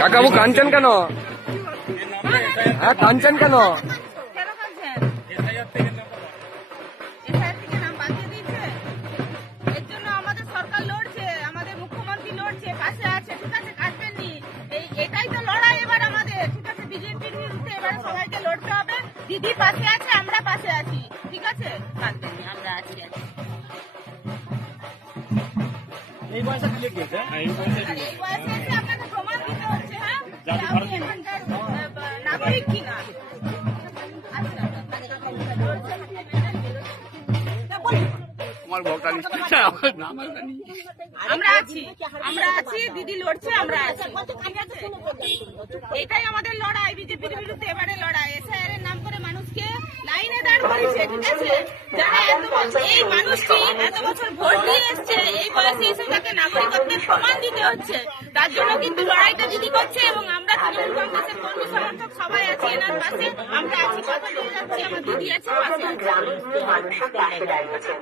কাকাবু কাঞ্চন কেন? হ্যাঁ কাঞ্চন কেন? সরকার লড়ছে, আমাদের মুখ্যমন্ত্রী লড়ছে, পাশে আছে, ঠিক আছে, কাটবেননি। এটাই তো লড়াই এবার আমাদের, ঠিক আছে। বিজেপির বিরুদ্ধে এবারে সবাইকে লড়তে হবে। দিদি পাশে আছে, আমরা পাশে আছি, ঠিক আছে, কাটবেননি, আমরা আছি। এই বয়সে দিলে কি হচ্ছে? এই বয়সে এসে আপনাকে প্রমাণ দিতে হচ্ছে, হ্যাঁ, যে আপনি এখানকার নাগরিক কিনা। আচ্ছা, আমরা আছি, দিদি লড়ছে, আমরা আছি, ঠিক আছে। এটাই আমাদের লড়াই, বিজেপির বিরুদ্ধে এবারে লড়াই। এসআইআর এর নাম করে মানুষকে লাইনে দাঁড় করেছে, ঠিক আছে। যারা এই মানুষটি এত বছর ভোট দিয়ে এসছে, এই বয়সে এসে তাকে নাগরিকত্বের প্রমাণ দিতে হচ্ছে। তার জন্য কিন্তু লড়াইটা দিদি করছে, এবং আমরা তৃণমূল কংগ্রেসের কর্মী সমর্থক সবাই আছি এনার পাশে। আমরা আছি, কথা দিয়ে যাচ্ছি, আমার দিদি আছে, পাশে আছে।